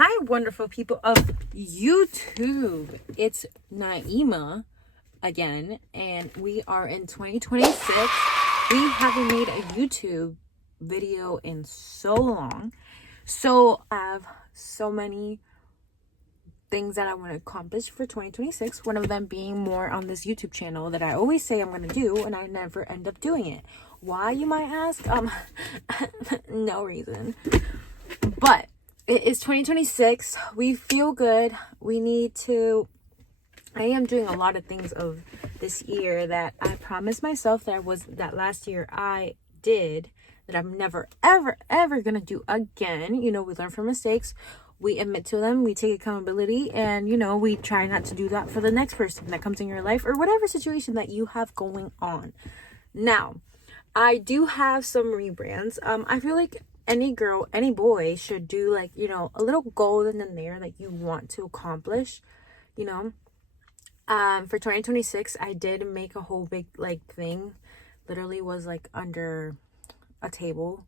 Hi, wonderful people of YouTube. It's Naima again, and we are in 2026. We haven't made a YouTube video in so long. So I have so many things that I want to accomplish for 2026. One of them being more on this YouTube channel that I always say I'm going to do, and I never end up doing it. Why, you might ask? No reason. But it is 2026. We feel good. I am doing a lot of things of this year that I promised myself that last year I did, that I'm never, ever gonna do again. We learn from mistakes, we admit to them, we take accountability, and we try not to do that for the next person that comes in your life or whatever situation that you have going on. Now, I do have some rebrands. I feel like any girl, any boy should do a little goal in there that you want to accomplish. For 2026, I did make a whole big thing. Literally was under a table,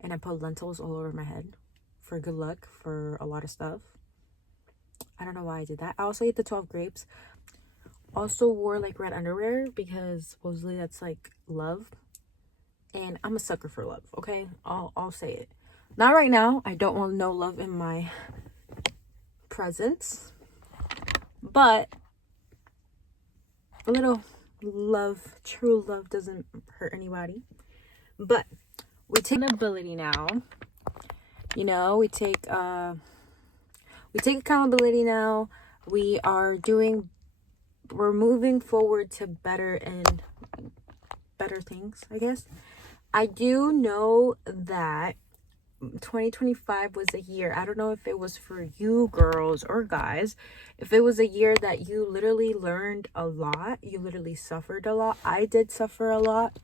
and I put lentils all over my head for good luck, for a lot of stuff. I don't know why I did that. I also ate the 12 grapes. Also wore red underwear because supposedly that's love. And I'm a sucker for love, okay? I'll say it. Not right now. I don't want no love in my presence. But a little love, true love, doesn't hurt anybody. But we take accountability now. We take accountability now. We're moving forward to better things, I guess. I do know that 2025 was a year, I don't know if it was for you girls or guys, if it was a year that you literally learned a lot, you literally suffered a lot. I did suffer a lot,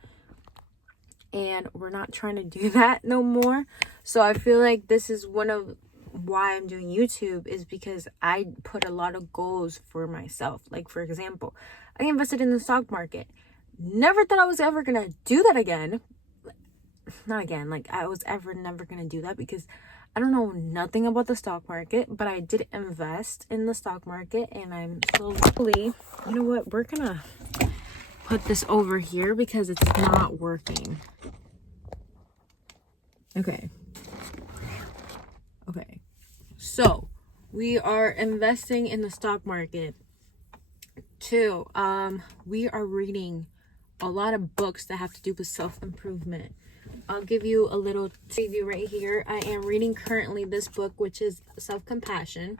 and we're not trying to do that no more. So I feel like this is one of why I'm doing YouTube, is because I put a lot of goals for myself. For example, I invested in the stock market. Never thought I was ever gonna do that again. Not again, I was never gonna do that because I don't know nothing about the stock market, but I did invest in the stock market, and I'm slowly, we're gonna put this over here because it's not working. Okay, so we are investing in the stock market too. We are reading a lot of books that have to do with self-improvement. I'll give you a little preview right here. I am reading currently this book, which is Self-Compassion,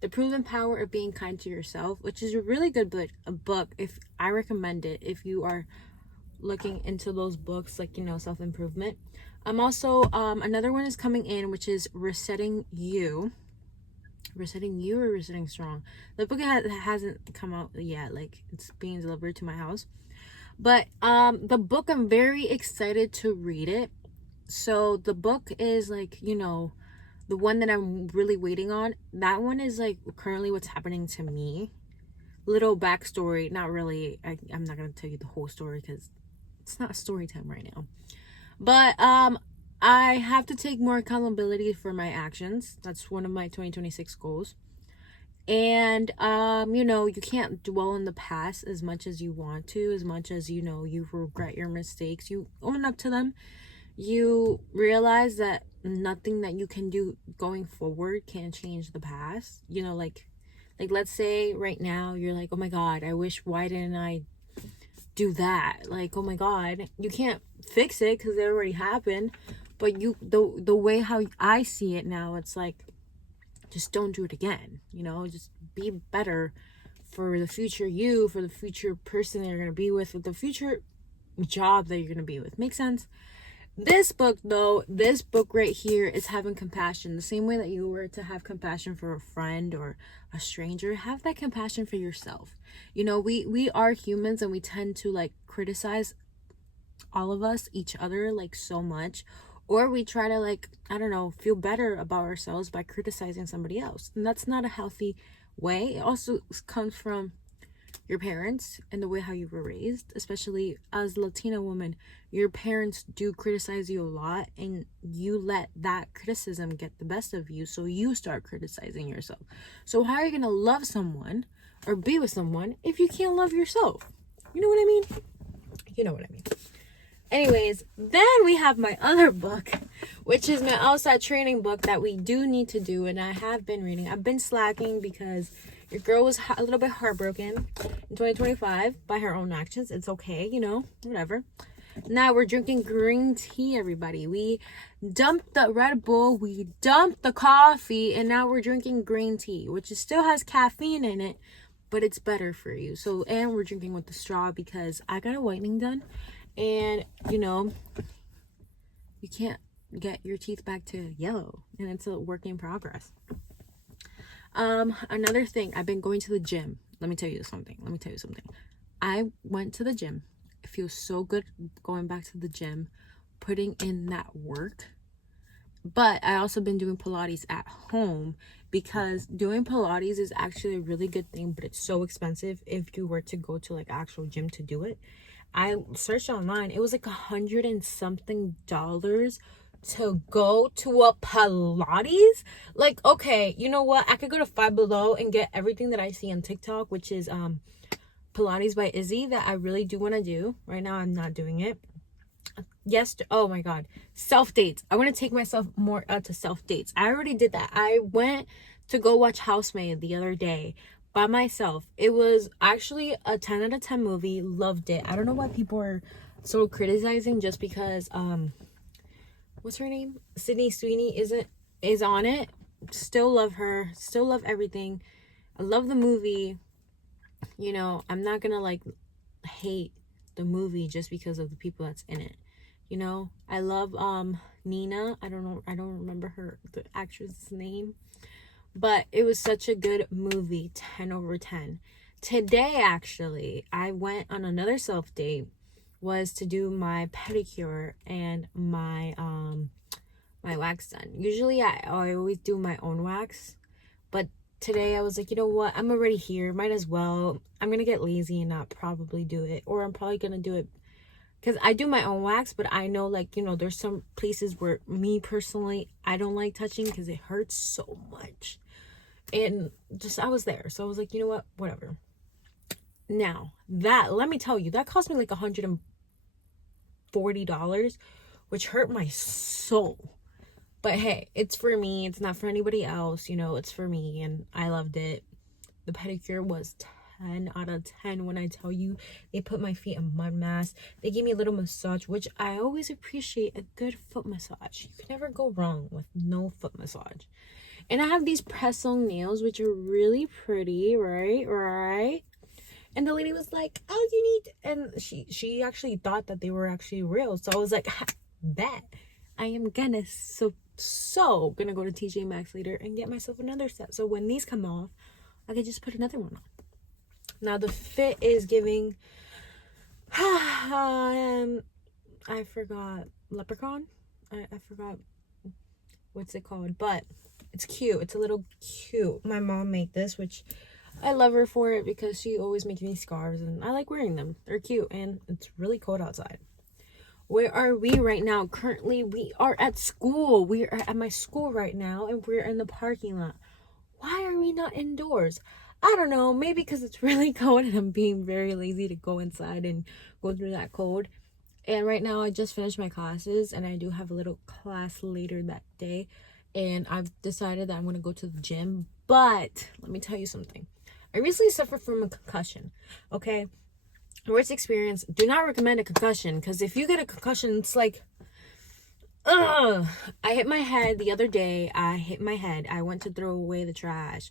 The Proven Power of Being Kind to Yourself, which is a really good book. If I recommend it, if you are looking into those books, self-improvement. I'm also, another one is coming in, which is Resetting You. Resetting You or Resetting Strong. The book hasn't come out yet. It's being delivered to my house. But the book, I'm very excited to read it. So the book is the one that I'm really waiting on. That one is currently what's happening to me. Little backstory, not really. I'm not gonna tell you the whole story because it's not story time right now. But I have to take more accountability for my actions. That's one of my 2026 goals. And you can't dwell in the past as much as you want to, as much as you regret your mistakes. You own up to them. You realize that nothing that you can do going forward can change the past. Let's say right now you're oh my god, why didn't I do that? Oh my god, you can't fix it because it already happened. But the way how I see it now, it's just don't do it again. Just be better for the future you, for the future person that you're going to be with the future job that you're going to be with. Make sense? This book right here is having compassion. The same way that you were to have compassion for a friend or a stranger, have that compassion for yourself. We are humans, and we tend to criticize all of us, each other, so much. Or we try to feel better about ourselves by criticizing somebody else. And that's not a healthy way. It also comes from your parents and the way how you were raised, especially as a Latina woman. Your parents do criticize you a lot, and you let that criticism get the best of you, so you start criticizing yourself. So how are you gonna love someone or be with someone if you can't love yourself? You know what I mean? You know what I mean. Anyways, then we have my other book, which is my LSAT training book that we do need to do, and I have been reading. I've been slacking because your girl was a little bit heartbroken in 2025 by her own actions. It's okay, you know, whatever. Now we're drinking green tea, everybody. We dumped the Red Bull, we dumped the coffee, and now we're drinking green tea, which still has caffeine in it, but it's better for you. So, and we're drinking with the straw because I got a whitening done. And, you know, you can't get your teeth back to yellow. And it's a work in progress. Another thing, I've been going to the gym. Let me tell you something. I went to the gym. It feels so good going back to the gym, putting in that work. But I also been doing Pilates at home, because doing Pilates is actually a really good thing, but it's so expensive if you were to go to like actual gym to do it. I searched online. It was like $100 and something to go to a Pilates. Like, okay, you know what? I could go to Five Below and get everything that I see on TikTok, which is Pilates by Izzy, that I really do want to do. Right now, I'm not doing it. Yes. Oh my God. Self dates. I want to take myself more out to self dates. I already did that. I went to go watch Housemaid the other day by myself. It was actually a 10 out of 10 movie. Loved it. I don't know why people are so criticizing just because what's her name? Sydney Sweeney is on it. Still love her. Still love everything. I love the movie. You know, I'm not gonna like hate the movie just because of the people that's in it. You know, I love Nina. I don't remember the actress's name. But it was such a good movie. 10 over 10. Today, actually, I went on another self date. Was to do my pedicure and my my wax done. Usually, I always do my own wax. But today, I was like, you know what? I'm already here. Might as well. I'm going to get lazy and not probably do it. Or I'm probably going to do it. Because I do my own wax. But I know, like, you know, there's some places where me personally, I don't like touching because it hurts so much. And just, I was there. So I was like, you know what? Whatever. Now, let me tell you, that cost me like $140, which hurt my soul. But hey, it's for me. It's not for anybody else. You know, it's for me. And I loved it. The pedicure was 10 out of 10. When I tell you, they put my feet in mud mask. They gave me a little massage, which I always appreciate a good foot massage. You can never go wrong with no foot massage. And I have these press-on nails, which are really pretty, right? And the lady was like, oh, you need... And she actually thought that they were actually real. So I was like, bet. I am gonna gonna go to TJ Maxx later and get myself another set. So when these come off, I could just put another one on. Now the fit is giving... I forgot. Leprechaun? I forgot what's it called. But... it's cute. It's a little cute. My mom made this, which I love her for it because she always makes me scarves and I like wearing them. They're cute and it's really cold outside. Where are we right now? Currently, we are at school. We are at my school right now and we're in the parking lot. Why are we not indoors? I don't know. Maybe because it's really cold and I'm being very lazy to go inside and go through that cold. And right now, I just finished my classes and I do have a little class later that day. And I've decided that I'm going to go to the gym. But let me tell you something. I recently suffered from a concussion. Okay? Worst experience. Do not recommend a concussion. Because if you get a concussion, it's like... I hit my head the other day. I went to throw away the trash.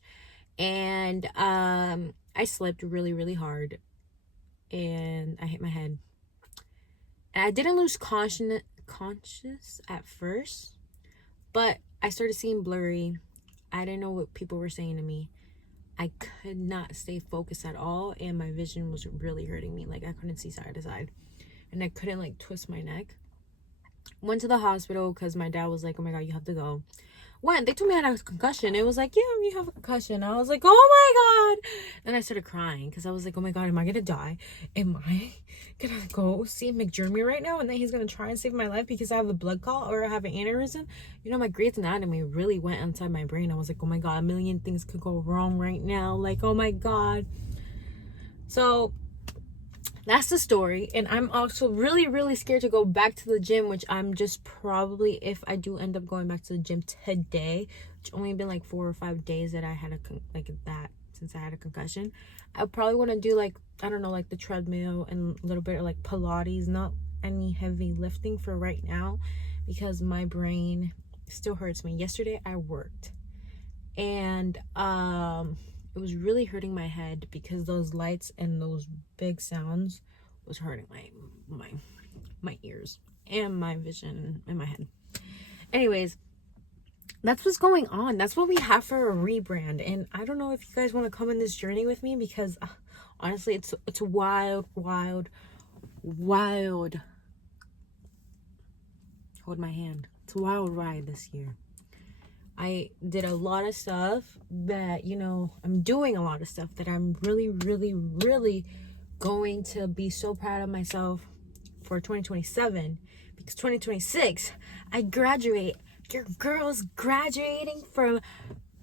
And I slipped really, really hard. And I hit my head. And I didn't lose conscious at first. But I started seeing blurry. I didn't know what people were saying to me. I could not stay focused at all. And my vision was really hurting me. Like, I couldn't see side to side. And I couldn't, like, twist my neck. Went to the hospital because my dad was like, oh, my God, you have to go. went. They told me I had a concussion. It was like, yeah, you have a concussion. I was like, oh my God. And I started crying because I was like, oh my God, am I going to die? Am I going to go see McDermott right now? And then he's going to try and save my life because I have a blood clot or I have an aneurysm. You know, my Grey's Anatomy really went inside my brain. I was like, oh my God, a million things could go wrong right now. Like, oh my God. So that's the story. And I'm also really, really scared to go back to the gym, which I'm just probably, if I do end up going back to the gym today, which only been like 4 or 5 days that I had since I had a concussion, I probably want to do like, I don't know, like the treadmill and a little bit of like Pilates, not any heavy lifting for right now, because my brain still hurts me. Yesterday I worked and it was really hurting my head because those lights and those big sounds was hurting my ears and my vision in my head. Anyways, that's what's going on. That's what we have for a rebrand. And I don't know if you guys want to come on this journey with me, because honestly, it's a wild. Hold my hand. It's a wild ride this year. I did a lot of stuff that, you know, I'm doing a lot of stuff that I'm really, really, really going to be so proud of myself for 2027. Because 2026, I graduate. Your girl's graduating from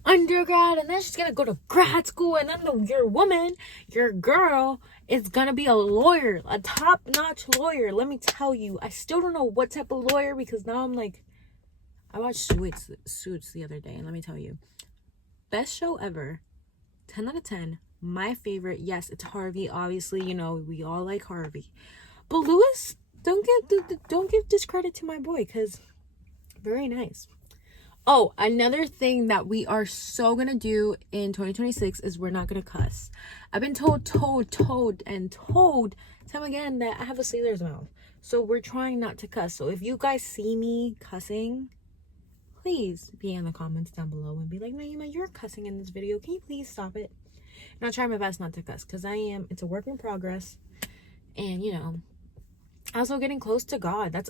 undergrad, and then she's going to go to grad school, and then your woman, your girl, is going to be a lawyer, a top-notch lawyer. Let me tell you, I still don't know what type of lawyer, because now I'm like, I watched Suits the other day, and let me tell you, best show ever, 10 out of 10, my favorite. Yes, it's Harvey, obviously, you know, we all like Harvey, but Lewis, don't give discredit to my boy, because very nice. Oh, another thing that we are so gonna do in 2026 is we're not gonna cuss. I've been told time again that I have a sailor's mouth, so we're trying not to cuss. So if you guys see me cussing, please be in the comments down below and be like, Naima, you're cussing in this video. Can you please stop it? And I'll try my best not to cuss, because it's a work in progress. And, you know, also getting close to God. That's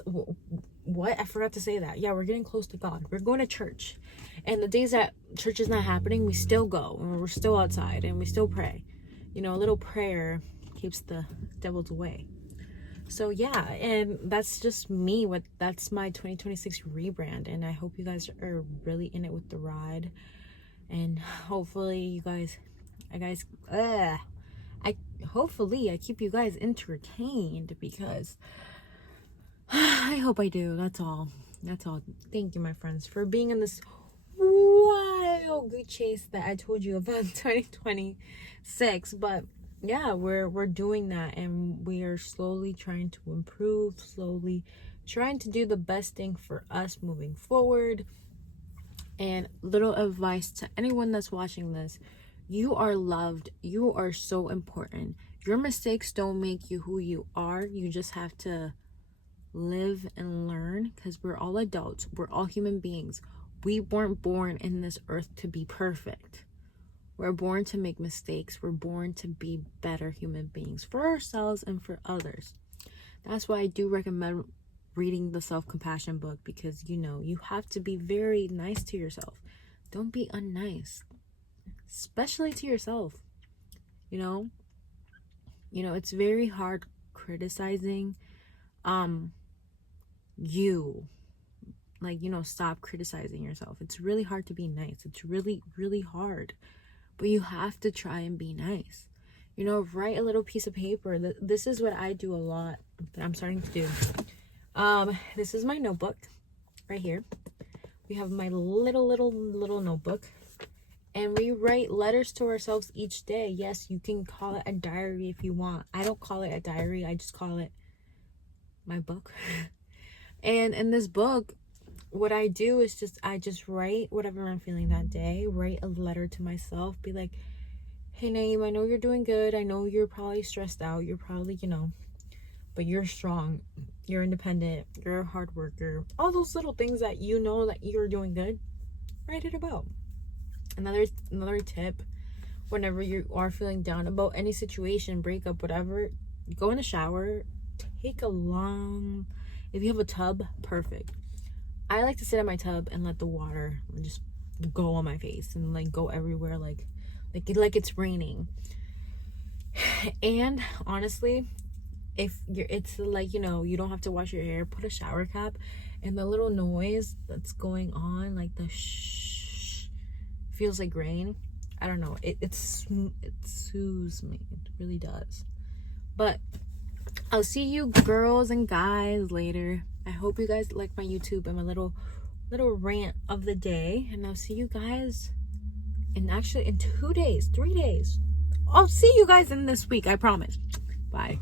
what I forgot to say that. Yeah, we're getting close to God. We're going to church. And the days that church is not happening, we still go. And we're still outside. And we still pray. You know, a little prayer keeps the devils away. So yeah, and that's just me. That's my 2026 rebrand, and I hope you guys are really in it with the ride, and hopefully you guys, hopefully I keep you guys entertained, because I hope I do. That's all. Thank you, my friends, for being in this wild good chase that I told you about 2026, but yeah, we're doing that, and we are slowly trying to improve, slowly trying to do the best thing for us moving forward. And little advice to anyone that's watching this: you are loved. You are so important. Your mistakes don't make you who you are. You just have to live and learn, because we're all adults. We're all human beings. We weren't born in this earth to be perfect. We're born to make mistakes. We're born to be better human beings for ourselves and for others. That's why I do recommend reading the self-compassion book, because, you know, you have to be very nice to yourself. Don't be unnice, especially to yourself. You know, it's very hard criticizing you. Like, you know, stop criticizing yourself. It's really hard to be nice. It's really, really hard. But you have to try and be nice. You know, write a little piece of paper. This is what I do a lot, that I'm starting to do. This is my notebook right here. We have my little notebook, and we write letters to ourselves each day. Yes, you can call it a diary if you want. I don't call it a diary. I just call it my book. And in this book, what I do is I just write whatever I'm feeling that day. Write a letter to myself. Be like, hey, Naeem, I know you're doing good. I know you're probably stressed out. You're probably, you know, but you're strong. You're independent. You're a hard worker. All those little things that you know that you're doing good, write it about. Another tip, whenever you are feeling down about any situation, breakup, whatever, go in the shower. Take a long, if you have a tub, perfect. I like to sit in my tub and let the water just go on my face and like go everywhere, like it's raining. And honestly, if you're, it's like, you know, you don't have to wash your hair, put a shower cap, and the little noise that's going on, like the shh, feels like rain. I don't know, it soothes me, it really does. But I'll see you girls and guys later. I hope you guys like my YouTube and my little rant of the day, and I'll see you guys in 2 days, 3 days. I'll see you guys in this week, I promise. Bye.